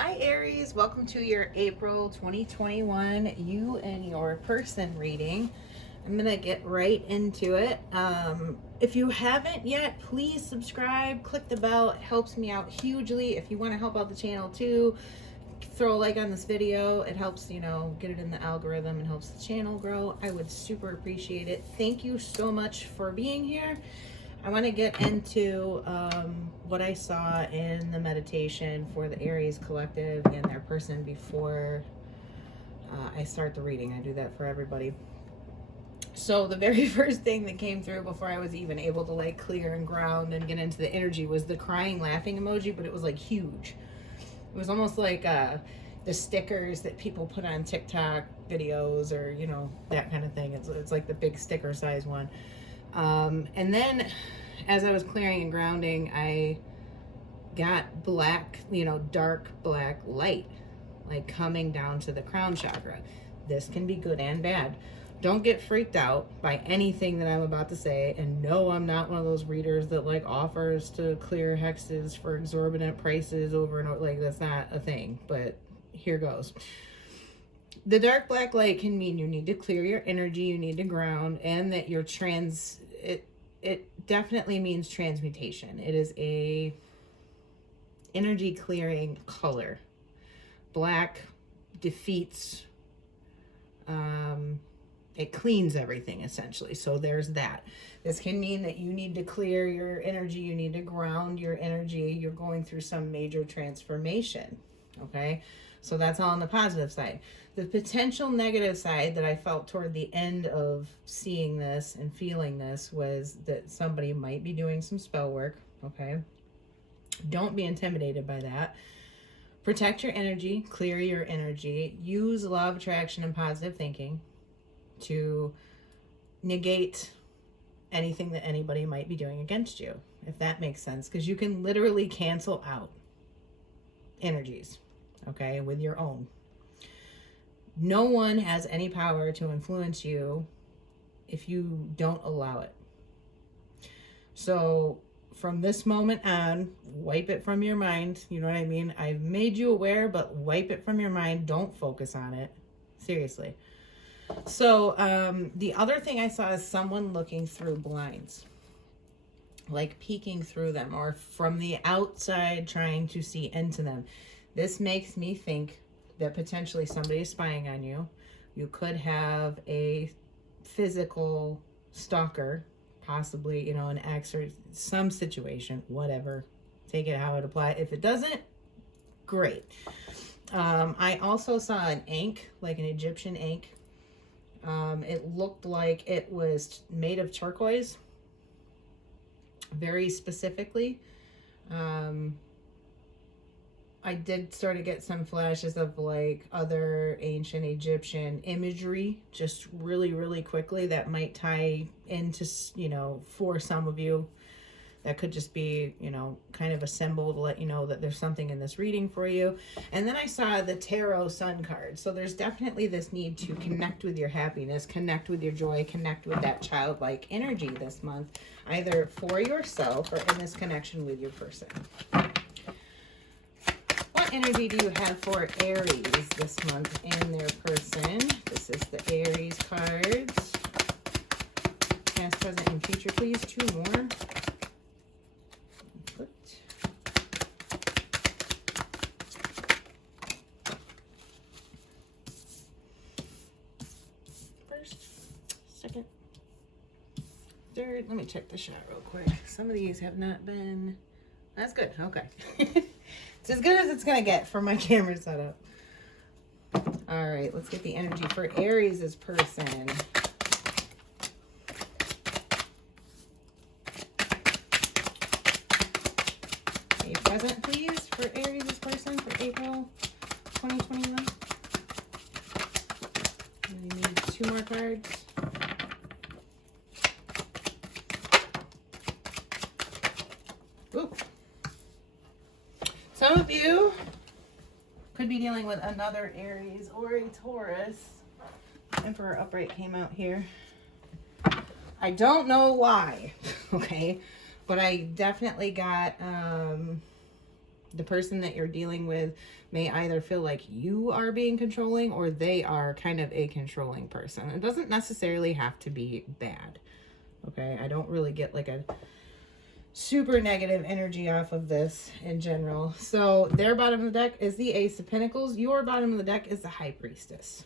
Hi Aries, welcome to your April 2021 you and your person reading. I'm going to get right into it. If you haven't yet, please subscribe, click the bell. It helps me out hugely. If you want to help out the channel too, throw a like on this video. It helps, get it in the algorithm and helps the channel grow. I would super appreciate it. Thank you so much for being here. I want to get into what I saw in the meditation for the Aries collective and their person before I start the reading. I do that for everybody. So the very first thing that came through before I was even able to like clear and ground and get into the energy was the crying laughing emoji, but it was like huge. It was almost like the stickers that people put on TikTok videos or that kind of thing. It's like the big sticker size one. And then as I was clearing and grounding, I got black, dark black light, like coming down to the crown chakra. This can be good and bad. Don't get freaked out by anything that I'm about to say. And no, I'm not one of those readers that like offers to clear hexes for exorbitant prices over and over. Like, that's not a thing, but here goes. The dark black light can mean you need to clear your energy, you need to ground, and that you're it definitely means transmutation. It is a energy clearing color. Black defeats, it cleans everything essentially. So there's that. This can mean that you need to clear your energy, you need to ground your energy, you're going through some major transformation, okay? So that's all on the positive side. The potential negative side that I felt toward the end of seeing this and feeling this was that somebody might be doing some spell work, okay? Don't be intimidated by that. Protect your energy, clear your energy, use law of attraction and positive thinking to negate anything that anybody might be doing against you, if that makes sense, because you can literally cancel out energies, okay, with your own. No one has any power to influence you if you don't allow it. So from this moment on, wipe it from your mind. You know what I mean? I've made you aware, but wipe it from your mind. Don't focus on it. Seriously. So the other thing I saw is someone looking through blinds, like peeking through them or from the outside trying to see into them. This makes me think that potentially somebody is spying on you. You could have a physical stalker, possibly, an ex or some situation, whatever. Take it how it applies. If it doesn't, great. I also saw an ankh, like an Egyptian ankh. It looked like it was made of turquoise, very specifically. I did sort of get some flashes of like other ancient Egyptian imagery just really, really quickly that might tie into, for some of you, that could just be, kind of a symbol to let you know that there's something in this reading for you. And then I saw the Tarot Sun card. So there's definitely this need to connect with your happiness, connect with your joy, connect with that childlike energy this month, either for yourself or in this connection with your person. What energy do you have for Aries this month and their person? This is the Aries cards. Past, present, and future, please. 2 more. First, second, third. Let me check the shot real quick. Some of these have not been... That's good. Okay. It's as good as it's going to get for my camera setup. All right, let's get the energy for Aries' person. A present, please, for Aries' person for April 2021. I need 2 more cards. Ooh. Some of you could be dealing with another Aries or a Taurus. Emperor upright came out here. I don't know why, okay? But I definitely got The person that you're dealing with may either feel like you are being controlling or they are kind of a controlling person. It doesn't necessarily have to be bad. Okay, I don't really get like a super negative energy off of this in general. So their bottom of the deck is the Ace of Pentacles. Your bottom of the deck is the High Priestess.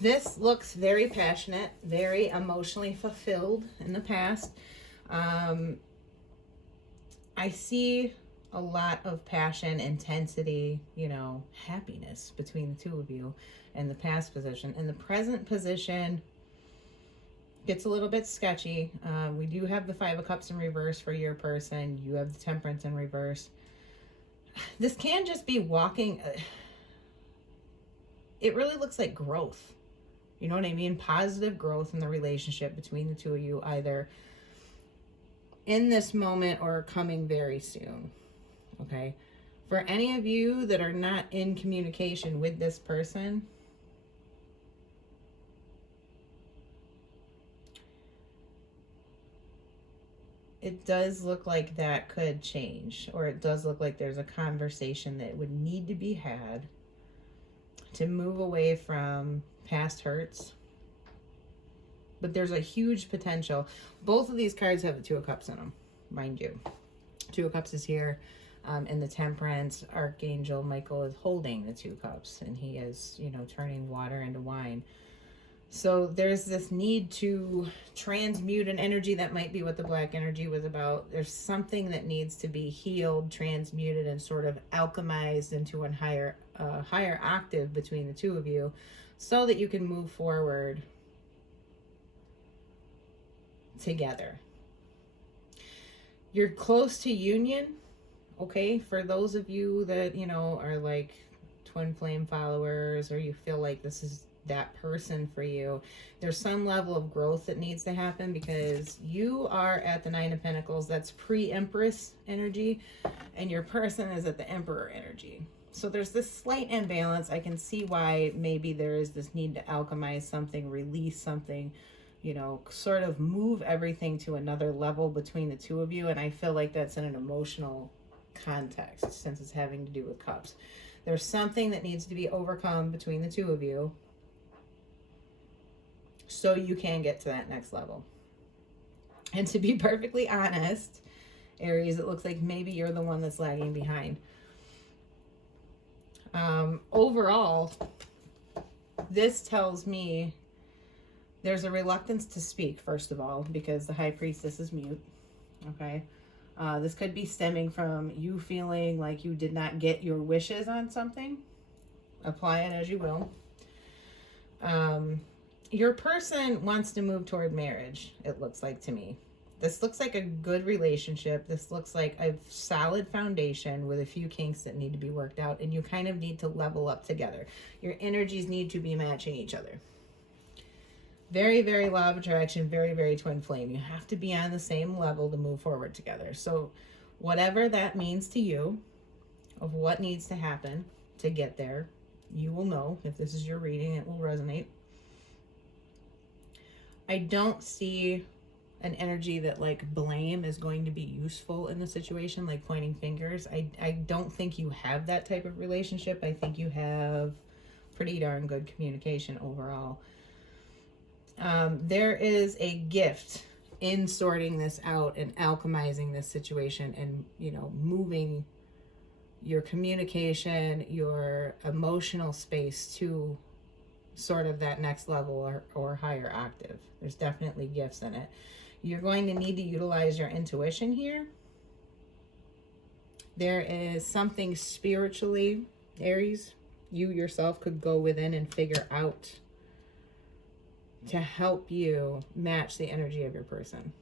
This looks very passionate, very emotionally fulfilled in the past. I see a lot of passion, intensity, you know, happiness between the two of you in the past position. In the present position, gets a little bit sketchy. We do have the Five of Cups in reverse for your person. You have the Temperance in reverse. This can just be walking. It really looks like growth. You know what I mean? Positive growth in the relationship between the two of you, either in this moment or coming very soon. Okay? For any of you that are not in communication with this person, it does look like that could change, or it does look like there's a conversation that would need to be had to move away from past hurts. But there's a huge potential. Both of these cards have the Two of Cups in them, mind you. Two of Cups is here. In the Temperance, Archangel Michael is holding the Two Cups, and he is, you know, turning water into wine. So there's this need to transmute an energy. That might be what the black energy was about. There's something that needs to be healed, transmuted, and sort of alchemized into a higher octave between the two of you, so that you can move forward together. You're close to union, okay? For those of you that, you know, are like twin flame followers, or you feel like this is that person for you, there's some level of growth that needs to happen, because you are at the Nine of Pentacles. That's pre-Empress energy, and your person is at the Emperor energy. So there's this slight imbalance. I can see why maybe there is this need to alchemize something, release something, you know, sort of move everything to another level between the two of you. And I feel like that's in an emotional context, since it's having to do with cups. There's something that needs to be overcome between the two of you, so you can get to that next level. And to be perfectly honest, Aries, it looks like maybe you're the one that's lagging behind. Overall, this tells me there's a reluctance to speak, first of all, because the High Priestess is mute. Okay. This could be stemming from you feeling like you did not get your wishes on something. Apply it as you will. Your person wants to move toward marriage, it looks like to me. This looks like a good relationship. This looks like a solid foundation with a few kinks that need to be worked out, and you kind of need to level up together. Your energies need to be matching each other. Very, very law of attraction, very, very twin flame. You have to be on the same level to move forward together. So whatever that means to you, of what needs to happen to get there, you will know. If this is your reading, it will resonate. I don't see an energy that like blame is going to be useful in the situation, like pointing fingers. I don't think you have that type of relationship. I think you have pretty darn good communication overall. There is a gift in sorting this out and alchemizing this situation, and, you know, moving your communication, your emotional space to sort of that next level or higher octave. There's definitely gifts in it. You're going to need to utilize your intuition here. There is something spiritually, Aries, you yourself could go within and figure out to help you match the energy of your person.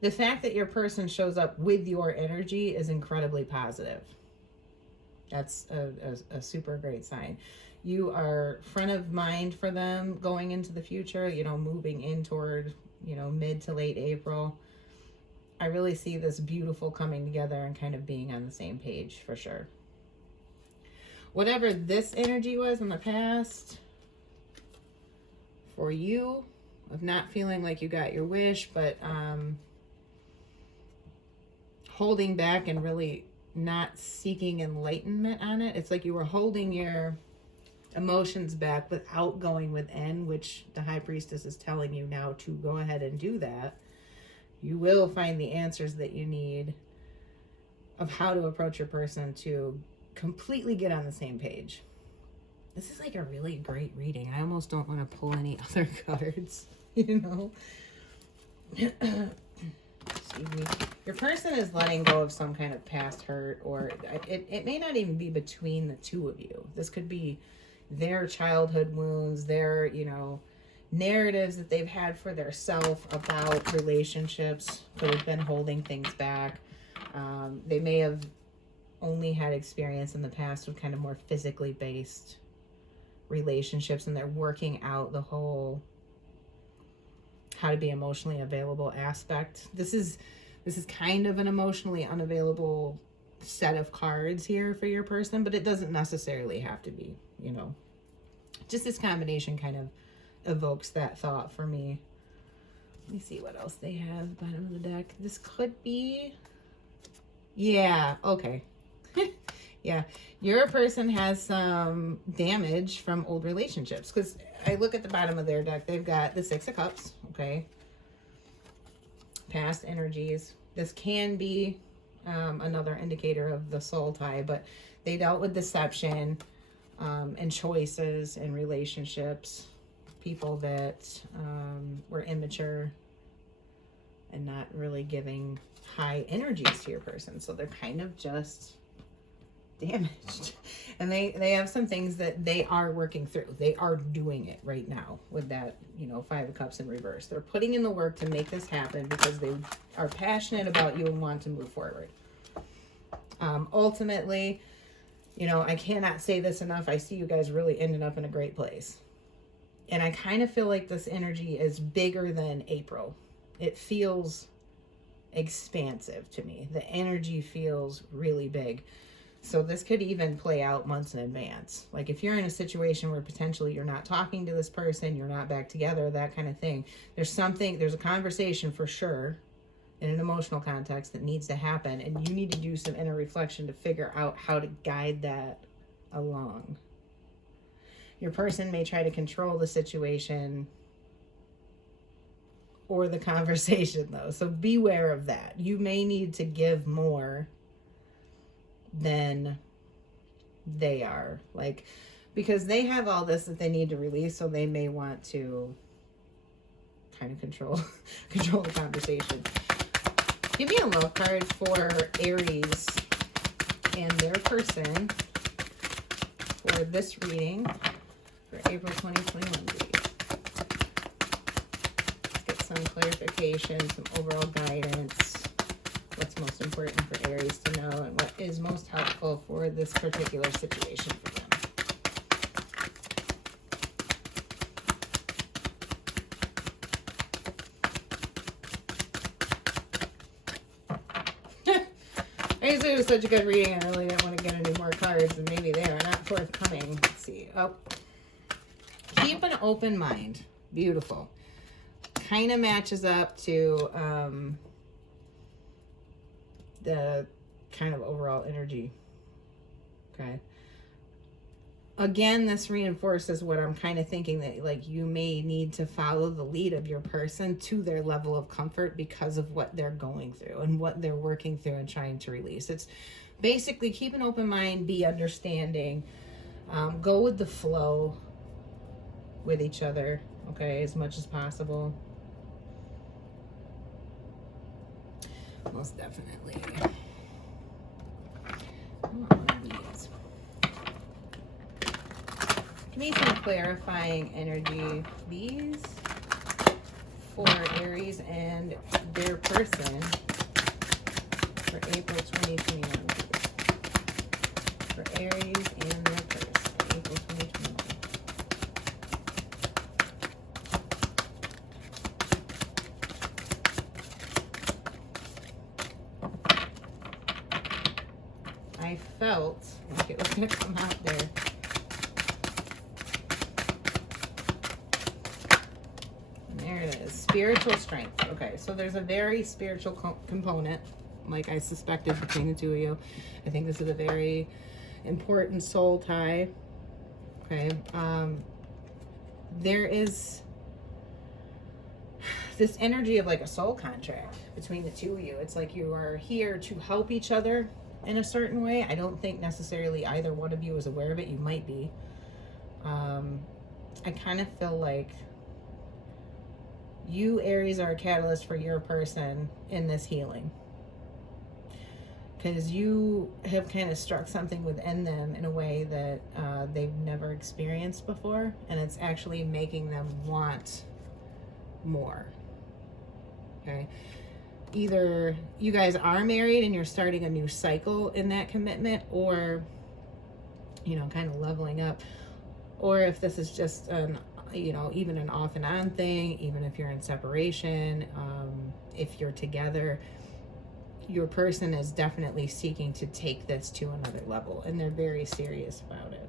The fact that your person shows up with your energy is incredibly positive. That's a super great sign. You are front of mind for them going into the future, you know, moving in toward, you know, mid to late April. I really see this beautiful coming together and kind of being on the same page for sure. Whatever this energy was in the past, for you, of not feeling like you got your wish, but holding back and really not seeking enlightenment on it. It's like you were holding your emotions back without going within, which the High Priestess is telling you now to go ahead and do that. You will find the answers that you need of how to approach your person to completely get on the same page. This is like a really great reading. I almost don't want to pull any other cards, you know? Excuse me. Your person is letting go of some kind of past hurt, or it may not even be between the two of you. This could be their childhood wounds, their, you know, narratives that they've had for their self about relationships. So they've been holding things back. They may have only had experience in the past with kind of more physically based relationships, and they're working out the whole how to be emotionally available aspect. This is kind of an emotionally unavailable set of cards here for your person, but it doesn't necessarily have to be, you know. Just this combination kind of evokes that thought for me. Let me see what else they have bottom of the deck. This could be, yeah, okay. Yeah, your person has some damage from old relationships, because I look at the bottom of their deck. They've got the Six of Cups, okay? Past energies. This can be another indicator of the soul tie, but they dealt with deception and choices in relationships. People that were immature and not really giving high energies to your person. So they're kind of just damaged, and they have some things that they are working through. They are doing it right now with that, you know, Five of Cups in reverse. They're putting in the work to make this happen because they are passionate about you and want to move forward. Ultimately, you know, I cannot say this enough. I see you guys really ending up in a great place, and I kind of feel like this energy is bigger than April. It feels expansive to me. The energy feels really big. So this could even play out months in advance. Like if you're in a situation where potentially you're not talking to this person, you're not back together, that kind of thing. There's a conversation for sure in an emotional context that needs to happen. And you need to do some inner reflection to figure out how to guide that along. Your person may try to control the situation or the conversation though. So beware of that. You may need to give more than they are, like, because they have all this that they need to release, so they may want to kind of control the conversation. Give me a love card for Aries and their person for this reading for April 2021, please. Let's get some clarification, some overall guidance. What's most important for Aries to know, and what is most helpful for this particular situation for them. I guess it was such a good reading, I really didn't want to get any more cards, and maybe they are not forthcoming. Let's see. Oh, keep an open mind. Beautiful. Kind of matches up to the kind of overall energy. Okay. Again, this reinforces what I'm kind of thinking, that like you may need to follow the lead of your person to their level of comfort because of what they're going through and what they're working through and trying to release. It's basically keep an open mind, be understanding, go with the flow with each other, okay, as much as possible. Most definitely. Give me some clarifying energy, please, for Aries and their person for April 2021. For Aries and their person, April 2021. I felt like it was going to come out there. And there it spiritual strength. Okay, so there's a very spiritual component, like I suspected, between the two of you. I think this is a very important soul tie. Okay, there is this energy of like a soul contract between the two of you. It's like you are here to help each other in a certain way. I don't think necessarily either one of you is aware of it. You might be. I kind of feel like you, Aries, are a catalyst for your person in this healing. Because you have kind of struck something within them in a way that they've never experienced before. And it's actually making them want more. Okay? Either you guys are married and you're starting a new cycle in that commitment, or, you know, kind of leveling up. Or if this is just an, you know, even an off and on thing, even if you're in separation, if you're together, your person is definitely seeking to take this to another level, and they're very serious about it.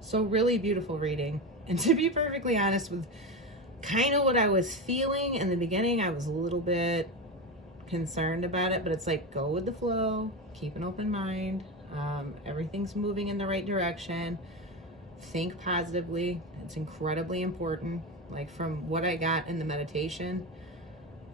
So really beautiful reading. And to be perfectly honest, with kind of what I was feeling in the beginning, I was a little bit concerned about it, but it's like, go with the flow, keep an open mind. Everything's moving in the right direction. Think positively. It's incredibly important. Like from what I got in the meditation,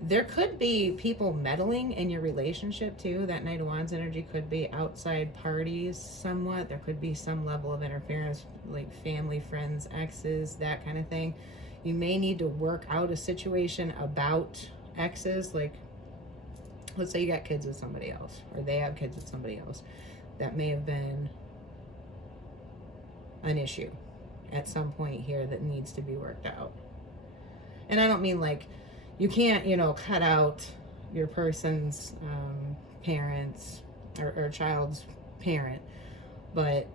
there could be people meddling in your relationship too. That Knight of Wands energy could be outside parties somewhat. There could be some level of interference, like family, friends, exes, that kind of thing. You may need to work out a situation about exes. Like, let's say you got kids with somebody else, or they have kids with somebody else. That may have been an issue at some point here that needs to be worked out. And I don't mean like, you can't, you know, cut out your person's parents or child's parent, but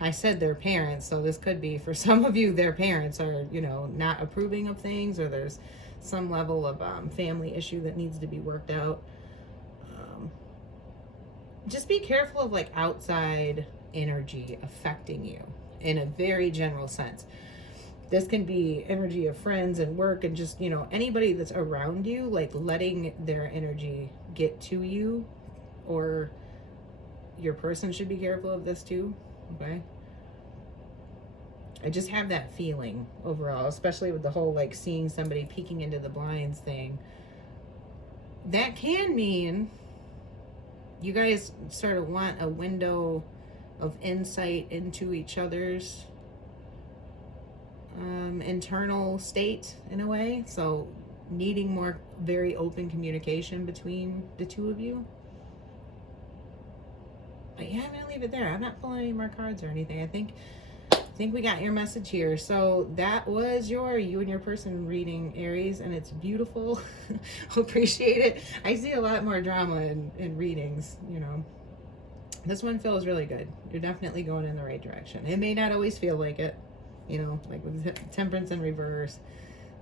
I said their parents, so this could be for some of you, their parents are, you know, not approving of things, or there's some level of family issue that needs to be worked out. Just be careful of like outside energy affecting you in a very general sense. This can be energy of friends and work and just, you know, anybody that's around you, like letting their energy get to you, or your person should be careful of this too. Okay. I just have that feeling overall, especially with the whole like seeing somebody peeking into the blinds thing. That can mean you guys sort of want a window of insight into each other's internal state in a way. So needing more very open communication between the two of you. But yeah, I'm gonna leave it there. I'm not pulling any more cards or anything. I think we got your message here. So that was you and your person reading, Aries, and it's beautiful. Appreciate it. I see a lot more drama in readings, you know. This one feels really good. You're definitely going in the right direction. It may not always feel like it, you know, like with Temperance in reverse.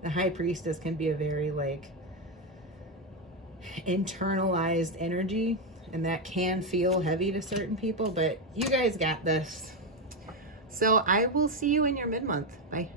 The High Priestess can be a very like internalized energy, and that can feel heavy to certain people, but you guys got this. So I will see you in your mid-month. Bye.